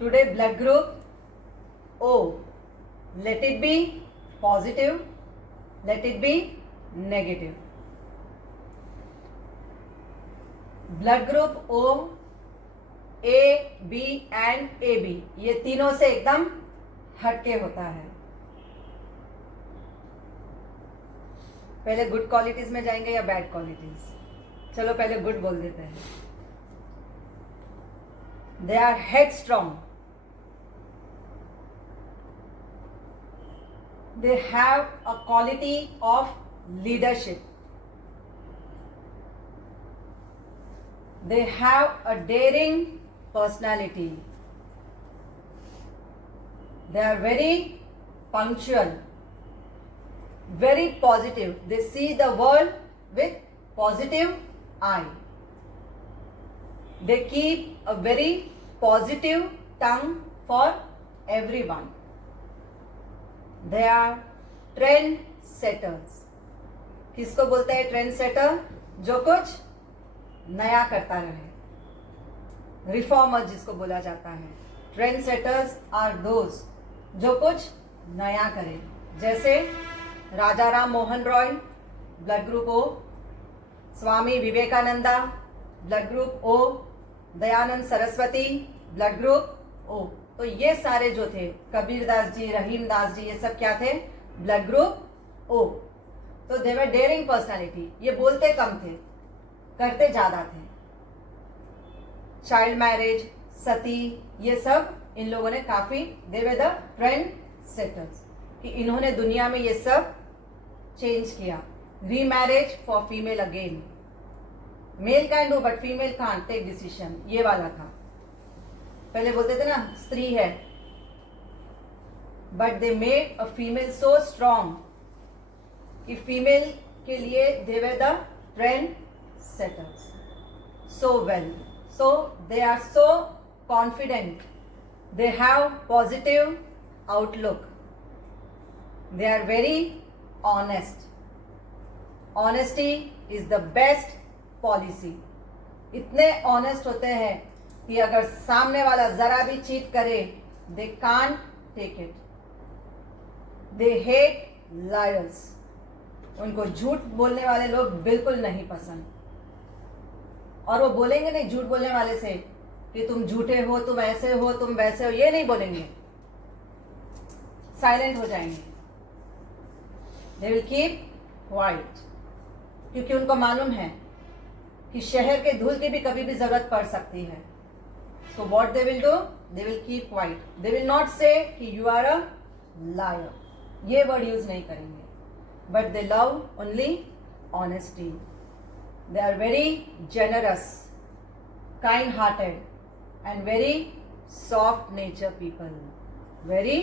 Today blood group O. Let it be positive, let it be negative. Blood group O, A, B and AB ये तीनों से एकदम हटके होता है. पहले गुड क्वालिटीज में जाएंगे या बैड क्वालिटीज? चलो पहले गुड बोल देते हैं. They are headstrong, they have a quality of leadership, they have a daring personality, they are very punctual, very positive, they see the world with positive eye, they keep a very positive tongue for everyone. They are trend setters. किसको बोलते हैं trend setter? जो कुछ नया करता रहे, reformer जिसको बोला जाता है. ट्रेंड सेटर्स आर दोज जो कुछ नया करे. जैसे Raja Ram Mohan Roy blood group O, Swami Vivekananda blood group O, Dayanand Saraswati blood group O. तो ये सारे जो थे, कबीरदास जी, रहीमदास जी, ये सब क्या थे? Blood group O. तो दे वर डेयरिंग पर्सनालिटी. ये बोलते कम थे, करते ज्यादा थे. चाइल्ड मैरिज, सती, ये सब इन लोगों ने काफी, they were the trend setters, कि इन्होंने दुनिया में ये सब चेंज किया. Remarriage for female again, male can do but female can't take decision, ये वाला था. पहले बोलते थे ना स्त्री है, but they made a female so strong कि फीमेल के लिए they were the trend setters so well. So they are so confident, they have positive outlook, they are very honest. Honesty is the best policy. इतने honest होते हैं कि अगर सामने वाला जरा भी चीट करे, they can't take it. They hate liars. उनको झूठ बोलने वाले लोग बिल्कुल नहीं पसंद. और वो बोलेंगे नहीं झूठ बोलने वाले से कि तुम झूठे हो, तुम ऐसे हो, तुम वैसे हो, ये नहीं बोलेंगे. साइलेंट हो जाएंगे. दे विल कीप क्वाइट, क्योंकि उनको मालूम है कि शहर के धूल की भी कभी भी जरूरत पड़ सकती है. So what they will do? They will keep quiet. They will not say कि you are a liar. ये word use नहीं करेंगे. But they love only honesty. They are very generous, kind-hearted, and very soft nature people. Very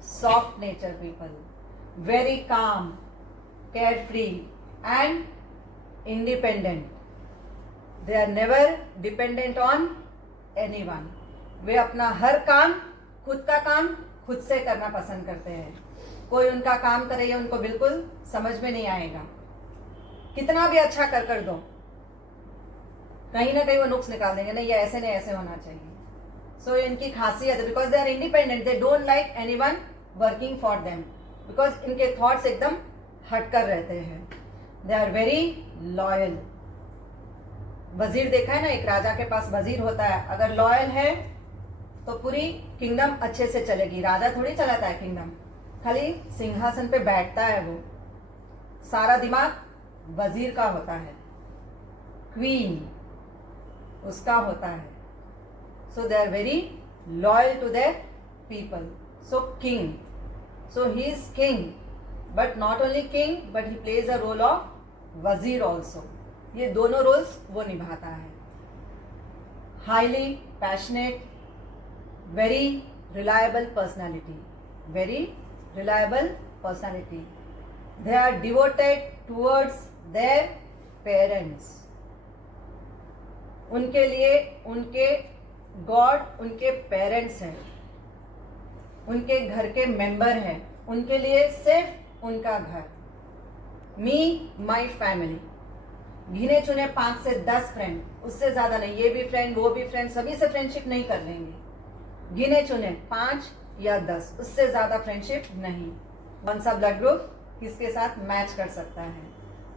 soft nature people. Very calm, carefree, and independent. They are never dependent on anyone. वे अपना हर काम, खुद का काम खुद से करना पसंद करते हैं. कोई उनका काम करे ये उनको बिल्कुल समझ में नहीं आएगा. कितना भी अच्छा कर दो, कहीं ना कहीं वो नुक्स निकाल देंगे, नहीं ये ऐसे नहीं ऐसे होना चाहिए. सो इनकी खासियत है, because they are independent, they don't like anyone working for them, because इनके थॉट्स एकदम हटकर रहते हैं. They are very loyal. वजीर देखा है ना, एक राजा के पास वजीर होता है, अगर लॉयल है तो पूरी किंगडम अच्छे से चलेगी. राजा थोड़ी चलाता है किंगडम, खाली सिंहासन पे बैठता है वो. सारा दिमाग वजीर का होता है, क्वीन उसका होता है. So they are very loyal to their people. So king, so he is king, but not only king, but he plays a role of वजीर ऑल्सो. ये दोनों रोल्स वो निभाता है. Highly passionate, very reliable personality, very reliable personality. They are devoted towards their parents. उनके लिए उनके God उनके पेरेंट्स हैं, उनके घर के मेंबर हैं, उनके लिए सिर्फ उनका घर. मी माई फैमिली. गिने चुने 5 से 10 फ्रेंड, उससे ज्यादा नहीं. ये भी फ्रेंड, वो भी फ्रेंड, सभी से फ्रेंडशिप नहीं कर लेंगे. गिने चुने 5 या 10, उससे ज्यादा फ्रेंडशिप नहीं। कौन सा ब्लड ग्रुप किसके साथ मैच कर सकता है।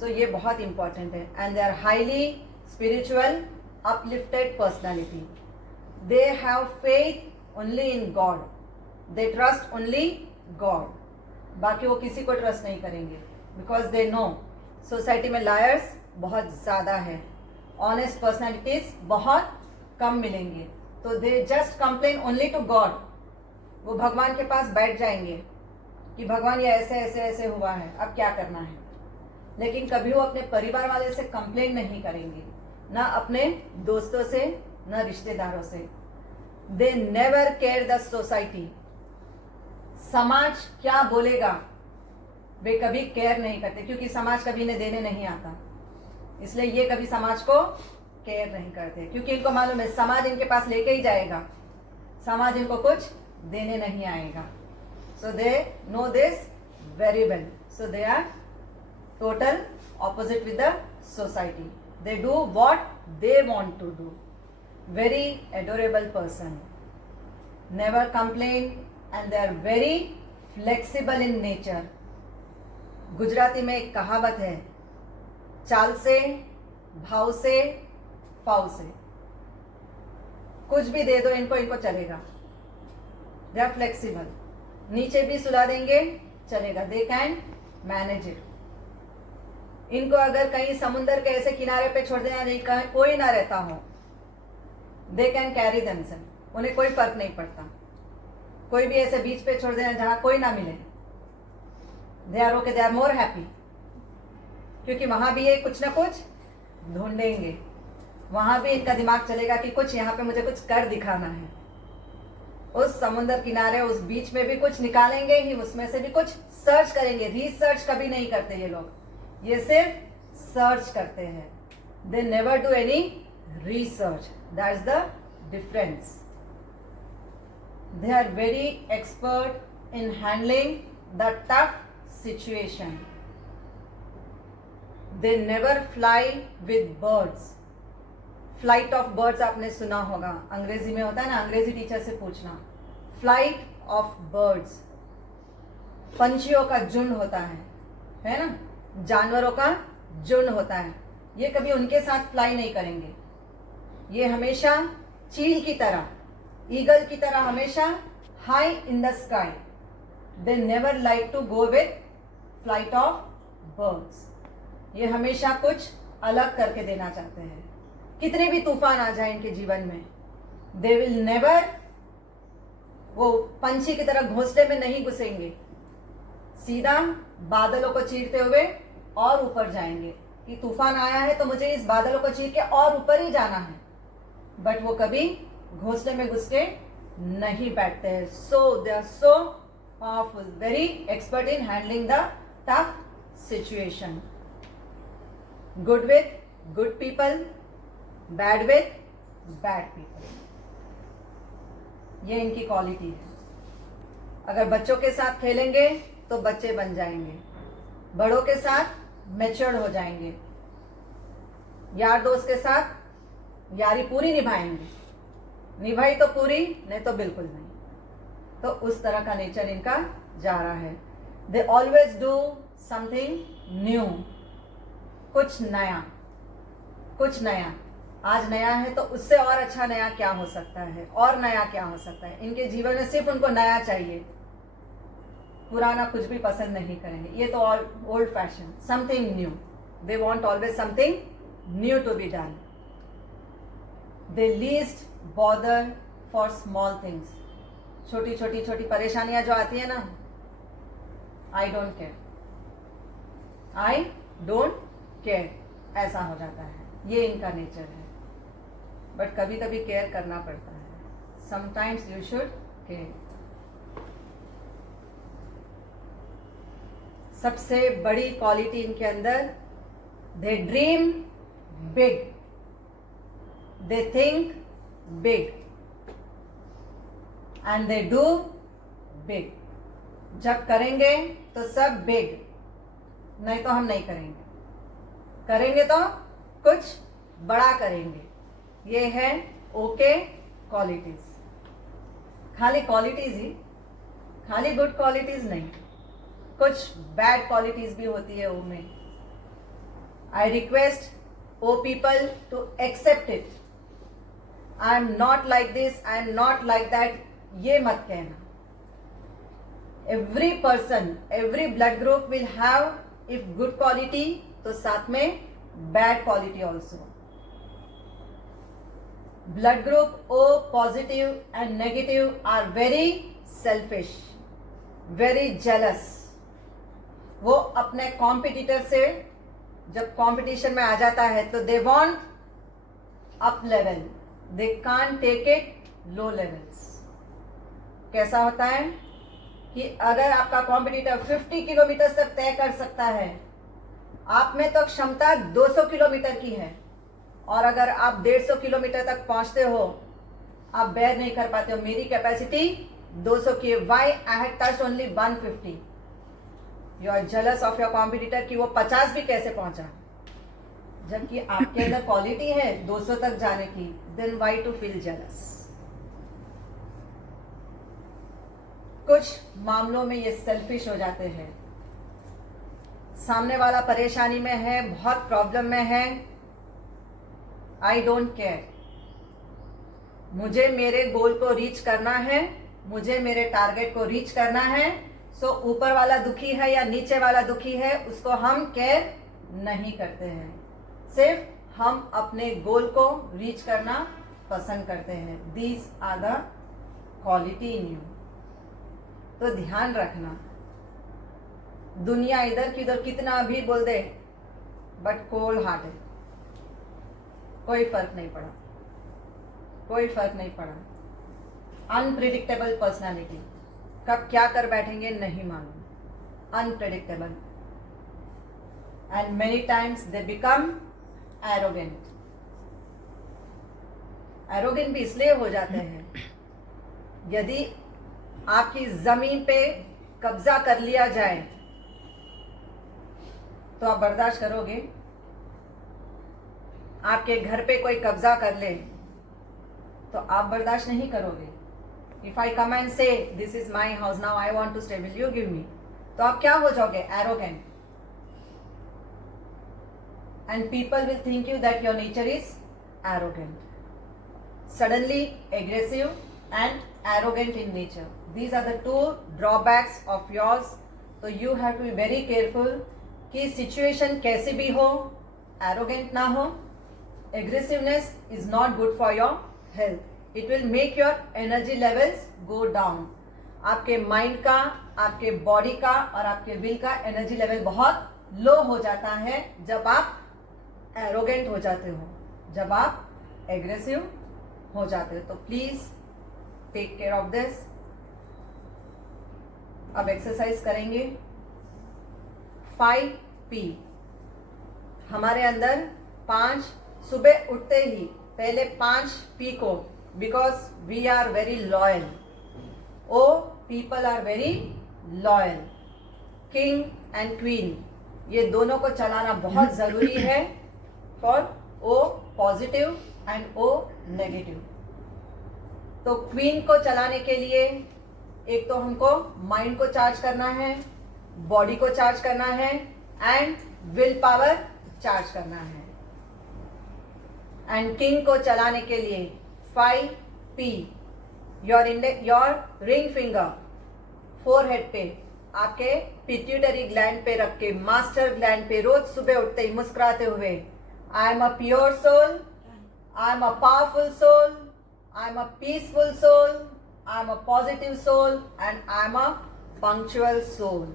सो ये बहुत इंपॉर्टेंट है। And they are highly spiritual uplifted personality. They have faith only in God, they trust only God. बाकी वो किसी को ट्रस्ट नहीं करेंगे, बिकॉज दे नो सोसाइटी में लायर्स बहुत ज़्यादा है, ऑनेस्ट पर्सनैलिटीज बहुत कम मिलेंगे। तो they just complain only to God. वो भगवान के पास बैठ जाएंगे कि भगवान ये ऐसे ऐसे ऐसे हुआ है, अब क्या करना है। लेकिन कभी वो अपने परिवार वाले से कंप्लेन नहीं करेंगे, ना अपने दोस्तों से, ना रिश्तेदारों से। They never care the society. समाज क्या बोलेगा वे कभी केयर नहीं करते, क्योंकि समाज कभी इन्हें देने नहीं आता, इसलिए ये कभी समाज को केयर नहीं करते, क्योंकि इनको मालूम है समाज इनके पास लेके ही जाएगा, समाज इनको कुछ देने नहीं आएगा। So they know this very well. So they are total opposite with the society. They do what they want to do. Very adorable person, never complain and they are very flexible in nature. Gujarati में एक कहावत है, चाल से, भाव से, पाव से। कुछ भी दे दो इनको, इनको चलेगा। They are flexible. नीचे भी सुला देंगे चलेगा, दे कैन मैनेज इट। इनको अगर कहीं समुंदर के ऐसे किनारे पे छोड़ देना, नहीं कहीं कोई ना रहता हो, दे कैन कैरी देमसेल्फ, उन्हें कोई फर्क नहीं पड़ता। कोई भी ऐसे बीच पे छोड़ देना जहां कोई ना मिले, they are okay, they are more happy, क्योंकि वहां भी ये कुछ ना कुछ ढूंढेंगे, वहां भी इनका दिमाग चलेगा कि कुछ यहाँ पे मुझे कुछ कर दिखाना है। उस समुद्र किनारे, उस बीच में भी कुछ निकालेंगे ही, उसमें से भी कुछ सर्च करेंगे। रिसर्च कभी नहीं करते ये लोग, ये सिर्फ सर्च करते हैं। They never do any research, that is the difference. They are very expert in handling the tough situation. They never fly with birds. Flight of birds आपने सुना होगा, अंग्रेजी में होता है ना, अंग्रेजी टीचर से पूछना। Flight of birds, पंछियों का झुंड होता है ना, जानवरों का झुंड होता है। ये कभी उनके साथ फ्लाई नहीं करेंगे, ये हमेशा चील की तरह, ईगल की तरह हमेशा high in the sky. They never like to go with flight of birds. ये हमेशा कुछ अलग करके देना चाहते हैं। कितने भी तूफान आ जाए इनके जीवन में, they will never, वो पंछी की तरह घोंसले में नहीं घुसेंगे, सीधा बादलों को चीरते हुए और ऊपर जाएंगे कि तूफान आया है तो मुझे इस बादलों को चीर के और ऊपर ही जाना है। बट वो कभी घोंसले में घुस के नहीं बैठते हैं। So they are so powerful, very expert in handling the tough situation. Good with good people, bad with bad people. ये इनकी क्वालिटी है। अगर बच्चों के साथ खेलेंगे तो बच्चे बन जाएंगे, बड़ों के साथ मैच्योर्ड हो जाएंगे, यार दोस्त के साथ यारी पूरी निभाएंगे, निभाई तो पूरी, नहीं तो बिल्कुल नहीं। तो उस तरह का नेचर इनका जा रहा है। They always do something new, कुछ नया, कुछ नया। आज नया है तो उससे और अच्छा नया क्या हो सकता है, और नया क्या हो सकता है। इनके जीवन में सिर्फ उनको नया चाहिए, पुराना कुछ भी पसंद नहीं करेंगे। ये तो all old fashion, something new. They want always something new to be done. They least bother for small things. छोटी छोटी छोटी परेशानियां जो आती है ना, I don't care, I don't care, ऐसा हो जाता है। ये इनका नेचर है। बट कभी कभी केयर करना पड़ता है। Sometimes you should care. सबसे बड़ी क्वालिटी इनके अंदर, they dream big, they think big and they do big. जब करेंगे तो सब बिग, नहीं तो हम नहीं करेंगे, करेंगे तो कुछ बड़ा करेंगे। ये है ओके क्वालिटीज। खाली क्वालिटीज ही, खाली गुड क्वालिटीज नहीं, कुछ बैड क्वालिटीज भी होती है वो में. I request O people to accept it. I am not like this, I am not like that, ये मत कहना. Every person, every blood group will have if good quality तो साथ में bad quality also. Blood group O positive and negative are very selfish, very jealous. वो अपने competitor से जब कंपटीशन में आ जाता है तो they want up level, they can't take it low levels. कैसा होता है कि अगर आपका कॉम्पिटिटर 50 किलोमीटर तक तय कर सकता है, आप में तो क्षमता 200 किलोमीटर की है, और अगर आप 150 किलोमीटर तक पहुंचते हो, आप बेयर नहीं कर पाते हो. मेरी कैपेसिटी 200 की है. Why I had touched only 150. You are jealous of your competitor कि वो 50 भी कैसे पहुंचा, जबकि आपके अंदर क्वालिटी है 200 तक जाने की. Then why to feel jealous. कुछ मामलों में ये सेल्फिश हो जाते हैं. सामने वाला परेशानी में है, बहुत प्रॉब्लम में है, आई डोंट केयर, मुझे मेरे गोल को रीच करना है, मुझे मेरे टारगेट को रीच करना है. सो ऊपर वाला दुखी है या नीचे वाला दुखी है, उसको हम केयर नहीं करते हैं. सिर्फ हम अपने गोल को रीच करना पसंद करते हैं. These are the quality in you. तो ध्यान रखना, दुनिया इधर की उधर कितना भी बोल दे, बट कोल्ड हार्टेड, कोई फर्क नहीं पड़ा, कोई फर्क नहीं पड़ा. अनप्रिडिक्टेबल पर्सनालिटी, कब क्या कर बैठेंगे नहीं मालूम. Unpredictable. And many times they become arrogant. Arrogant भी इसलिए हो जाते हैं, यदि आपकी जमीन पे कब्जा कर लिया जाए तो आप बर्दाश्त करोगे? आपके घर पे कोई कब्जा कर ले तो आप बर्दाश्त नहीं करोगे. If I come and say this is my house, now I want to stay, will you give me? तो आप क्या हो जाओगे? Arrogant. And people will think you that your nature is arrogant. Suddenly aggressive and arrogant in nature. These are the two drawbacks of yours. तो you have to be very careful कि situation कैसी भी हो, arrogant ना हो. Aggressiveness is not good for your health. It will make your energy levels go down. आपके mind का, आपके बॉडी का और आपके विल का एनर्जी लेवल बहुत लो हो जाता है जब आप एरोगेंट हो जाते हो, जब आप एग्रेसिव हो जाते हो. तो please take care of this. अब एक्सरसाइज करेंगे. 5P. हमारे अंदर 5 सुबह उठते ही पहले 5P को, because we are very loyal. O people are very loyal. King and queen, ये दोनों को चलाना बहुत जरूरी है for O positive and O negative. तो क्वीन को चलाने के लिए एक तो हमको माइंड को चार्ज करना है, बॉडी को चार्ज करना है एंड विल पावर चार्ज करना है. एंड किंग को चलाने के लिए 5P. Your ring finger forehead पे, आपके पिट्यूटरी ग्लैंड पे रख के, मास्टर ग्लैंड पे रोज सुबह उठते ही मुस्कुराते हुए, I am a pure soul, I am a powerful soul, I am a peaceful soul, I am a positive soul and I am a punctual soul.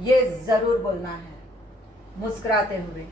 ये जरूर बोलना है मुस्कुराते हुए.